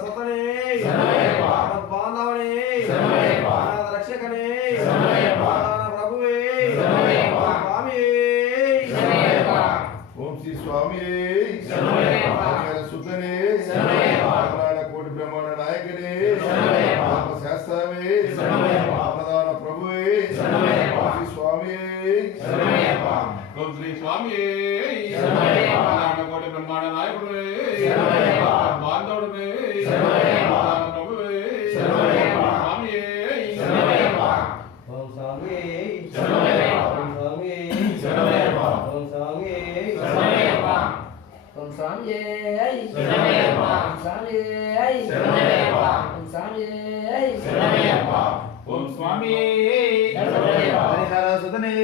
సతనే బాంధవనే రక్షకనే ప్రభువే స్వామి ఓం శ్రీ స్వామి సుతనే కోటి బ్రహ్మాండ నాయకనే శాస్త్రమే అన్నదాన ప్రభువే శ్రీ స్వామి ఓం శ్రీ స్వామి కోటి బ్రహ్మాండ నాయకుడే బాంధవుడే ప్రభువే స్వామి ఓం స్వామి ఓం స్వామి ఓం స్వామి హరిహర సుతనే